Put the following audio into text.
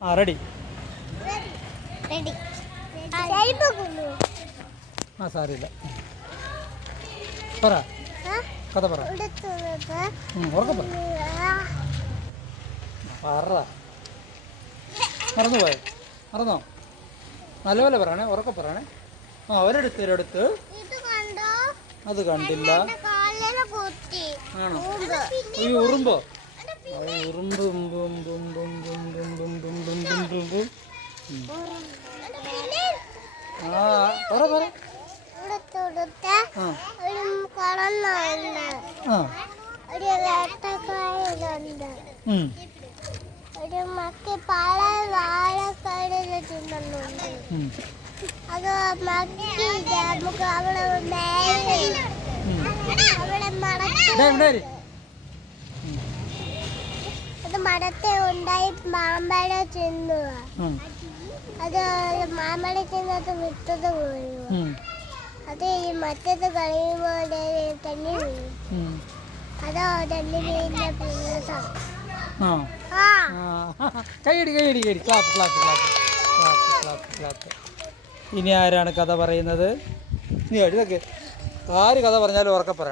ആ റെഡി ആ സാരില്ല പറ. കഥ പറ. ഉറക്കെ പറ. പറ. മറന്നുപോയോ? മറന്നോ? നല്ലപോലെ പറയണേ ഉറക്കെ പറയണേ. ആ ഒരെടുത്ത് ഒരെടുത്ത്. അത് കണ്ടില്ല. ആണോ. ഈ ഉറുമ്പോ? ഉറുമ്പും ഉമ്പ് ഉമ്പ് പറ പറ ഒരു മക്കി പല വാഴക്കാടുകൾ തിന്നുന്നുണ്ട്. അത് മക്കി നമുക്ക് അവിടെ അവിടെ മടക്കി അത് മരത്തെ ഉണ്ടായി മാമ്പഴം തിന്നുക അത് തിന്നത് വിട്ടത് വീഴുക അത് മറ്റത് കഴിയുമ്പോൾ തന്നെ വീഴും. അതോ തന്നെ വീഴുന്ന പിന്നതാണ് ആ. ആ. ആ. കൈയടി കൈയടി കൈയടി. Clap clap clap clap clap clap ഇനി ആരാണ് കഥ പറയുന്നത്? നീ എഴുതൊക്കെ. ആര് കഥ പറഞ്ഞാലും ഉറക്കെ പറയണം.